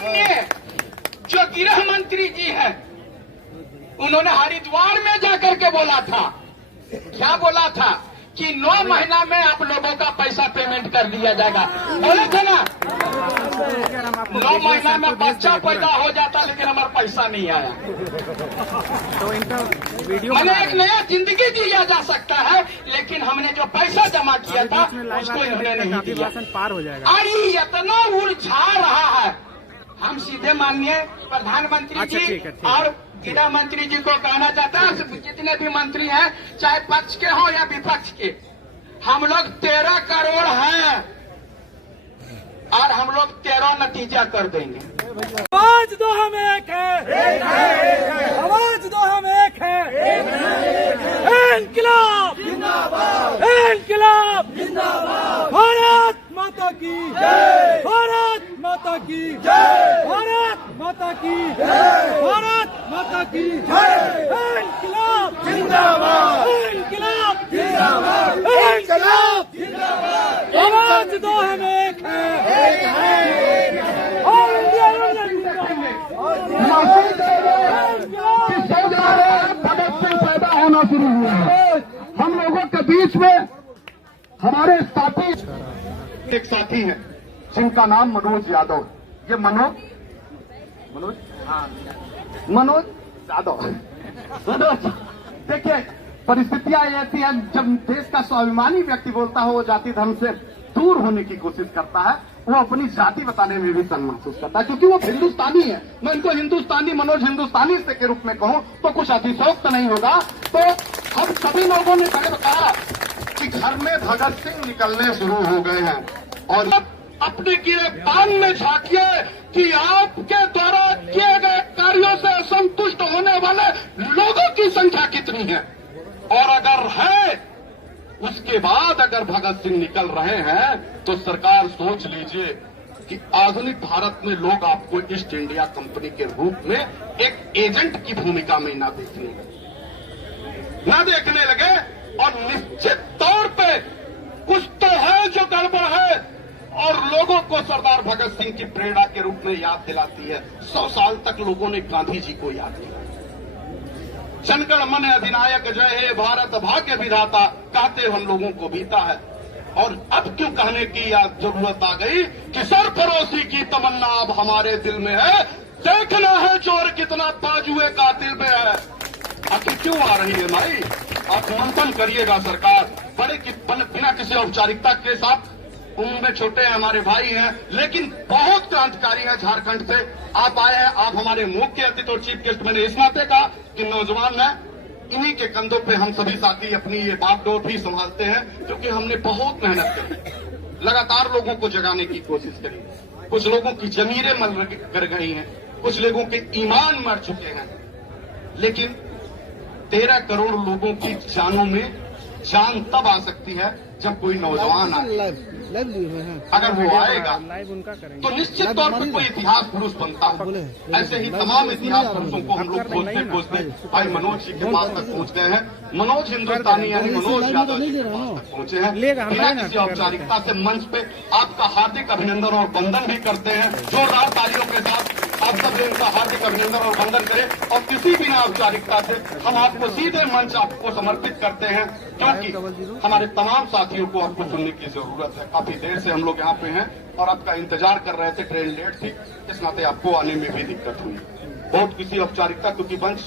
माननीय जो गृह मंत्री जी हैं, उन्होंने हरिद्वार में जाकर के बोला था, क्या बोला था कि 9 महीना में आप लोगों का पैसा पेमेंट कर दिया जाएगा, बोले थे ना। 9 महीना में बच्चा पैदा हो जाता, लेकिन हमारा पैसा नहीं आया। मैंने एक नया जिंदगी जिया जा सकता है, लेकिन हमने जो पैसा जमा किया था उसको इन्होंने नहीं दिया। और ये इतना उलझा रहा है। हम सीधे माननीय प्रधानमंत्री जी और गृह मंत्री जी को कहना चाहता है, जितने भी मंत्री हैं, चाहे पक्ष के हों या विपक्ष के, हम लोग 13 करोड़ हैं और हम लोग 13 नतीजा कर देंगे। आवाज दो हम एक है, आवाज दो हम एक है। इंकलाब जिंदाबाद, इंकलाब जिंदाबाद। भारत माता की जय, भारत माता की जय, भारत माता की जय, भारत माता की जय। इंकलाब जिंदाबाद, इंकलाब जिंदाबाद, इंकलाब जिंदाबाद। आवाज दो हम एक है। ऑल इंडिया भगत सिंह पैदा होना शुरू हुआ है। हम लोगों के बीच में हमारे साथी, एक साथी हैं जिनका नाम मनोज यादव। ये मनोज यादव। देखिए, परिस्थितियां ऐसी हैं, जब देश का स्वाभिमानी व्यक्ति बोलता है वो जाति धर्म से दूर होने की कोशिश करता है, वो अपनी जाति बताने में भी शर्म महसूस करता है, क्योंकि वो हिंदुस्तानी है। मैं इनको हिंदुस्तानी, मनोज हिंदुस्तानी से के रूप में कहूं तो कुछ अतिशयोक्त नहीं होगा। तो हम सभी लोगों ने कहा कि घर में भगत सिंह निकलने शुरू हो गए हैं, और अपने गिरफ्तार में झांकिए कि आपके द्वारा किए गए कार्यों से असंतुष्ट होने वाले लोगों की संख्या कितनी है, और अगर है उसके बाद अगर भगत सिंह निकल रहे हैं तो सरकार सोच लीजिए कि आधुनिक भारत में लोग आपको ईस्ट इंडिया कंपनी के रूप में एक एजेंट की भूमिका में न देखने लगे। और निश्चित तौर पे कुछ तो है जो गड़बड़ है, और लोगों को सरदार भगत सिंह की प्रेरणा के रूप में याद दिलाती है। 100 साल तक लोगों ने गांधी जी को याद किया। जनगण मन अधिनायक जय हे भारत भाग्य विधाता कहते हम लोगों को बीता है। और अब क्यों कहने की जरूरत आ गई कि सरफरोशी की तमन्ना अब हमारे दिल में है, देखना है जोर कितना बाजुए का दिल में है। आखिर क्यों आ रही है भाई? आप मंथन करिएगा सरकार, बिना किसी औपचारिकता के साथ। उम्र में छोटे हैं, हमारे भाई हैं, लेकिन बहुत क्रांतिकारी हैं। झारखंड से आप आए हैं, आप हमारे मुख्य अतिथि और चीफ गेस्ट। मैंने इस नाते कहा कि नौजवान हैं, इन्हीं के कंधों पे हम सभी साथी अपनी ये बागडोर भी संभालते हैं, क्योंकि हमने बहुत मेहनत करी, लगातार लोगों को जगाने की कोशिश करी। कुछ लोगों की जमीरें मर कर गई हैं, कुछ लोगों के ईमान मर चुके हैं, लेकिन 13 करोड़ लोगों की जानों में जान तब आ सकती है जब कोई नौजवान आए। अगर वो आएगा तो निश्चित तौर पर कोई इतिहास पुरुष बनता है। ऐसे ही तमाम इतिहास पुरुषों को हम लोग खोजते भाई मनोज जी के पास तक पहुंच गए हैं। मनोज हिंदुस्तानी यानी मनोज यादव जी के पास तक पहुंचे हैं। बिना किसी औपचारिकता से मंच पे आपका हार्दिक अभिनंदन और वंदन भी करते हैं। जोरदार तालियों के साथ आप सब इनका हार्दिक अभिनंदन और वंदन करें। और किसी बिना औपचारिकता से हम आपको सीधे मंच आपको समर्पित करते हैं, क्योंकि हमारे तमाम साथियों को आपको सुनने की जरूरत है। काफी देर से हम लोग यहाँ पे हैं और आपका इंतजार कर रहे थे, ट्रेन लेट थी, इस नाते आपको आने में भी दिक्कत हुई। बहुत किसी औपचारिकता, क्योंकि मंच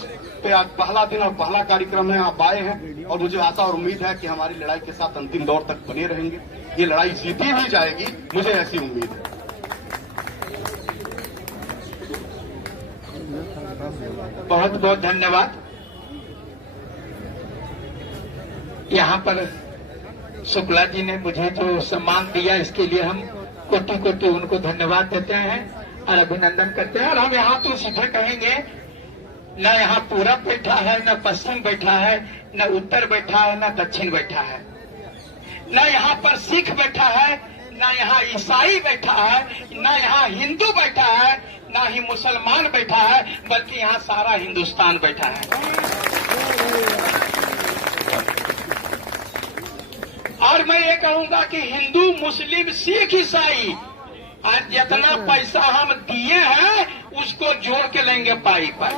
पे आज पहला दिन और पहला कार्यक्रम है, आप आए हैं और मुझे आशा और उम्मीद है कि हमारी लड़ाई के साथ अंतिम दौर तक बने रहेंगे। ये लड़ाई जीती ही जाएगी, मुझे ऐसी उम्मीद है। बहुत बहुत धन्यवाद। यहाँ पर शुक्ला जी ने मुझे जो सम्मान दिया, इसके लिए हम कोटि कोटि उनको धन्यवाद देते हैं और अभिनंदन करते हैं। और हम यहाँ तो सीधे कहेंगे, न यहाँ पूरब बैठा है, न पश्चिम बैठा है, न उत्तर बैठा है, न दक्षिण बैठा है, न यहाँ पर सिख बैठा है, न यहाँ ईसाई बैठा है, न यहाँ हिंदू बैठा है, न ही मुसलमान बैठा है, बल्कि यहाँ सारा हिंदुस्तान बैठा है। और मैं ये कहूंगा कि हिंदू, मुस्लिम, सिख, ईसाई आज जितना पैसा हम दिए हैं के पाई पर।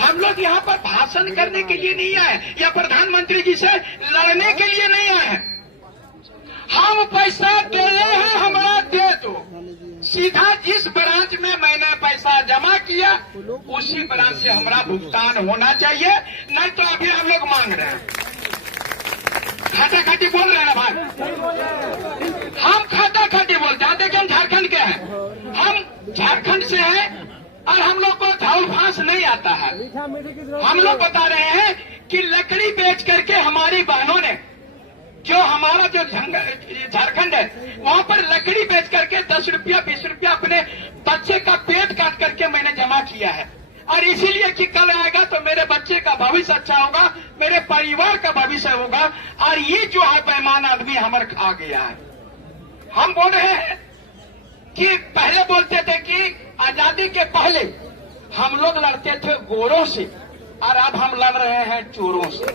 हम लोग यहाँ पर भाषण करने के लिए नहीं आए या प्रधानमंत्री जी से लड़ने के लिए नहीं आए हैं। हम पैसा दे रहे हैं, हमारा दे दो। सीधा जिस ब्रांच में मैंने पैसा जमा किया उसी ब्रांच से हमारा भुगतान होना चाहिए, नहीं तो अभी हम लोग मांग रहे हैं। खाता खाटी बोल रहे हैं ना भाई, हम खाता खाटी बोलते हैं। देखिए हम झारखंड के हैं, हम झारखंड से हैं और हम लोग को झाड़ फांस नहीं आता है। हम लोग बता रहे हैं कि लकड़ी बेच करके हमारी बहनों ने, जो हमारा जो झारखंड है वहां पर लकड़ी बेच करके 10 रुपया 20 रुपया अपने बच्चे का पेट काट करके मैंने जमा किया है। और इसीलिए कि कल आएगा तो मेरे बच्चे का भविष्य अच्छा होगा, मेरे परिवार का भविष्य होगा। और ये जो है बेईमान आदमी हमारे खा गया है। हम बोल रहे हैं कि पहले बोलते थे कि आजादी के पहले हम लोग लड़ते थे गोरों से और अब हम लड़ रहे हैं चोरों से।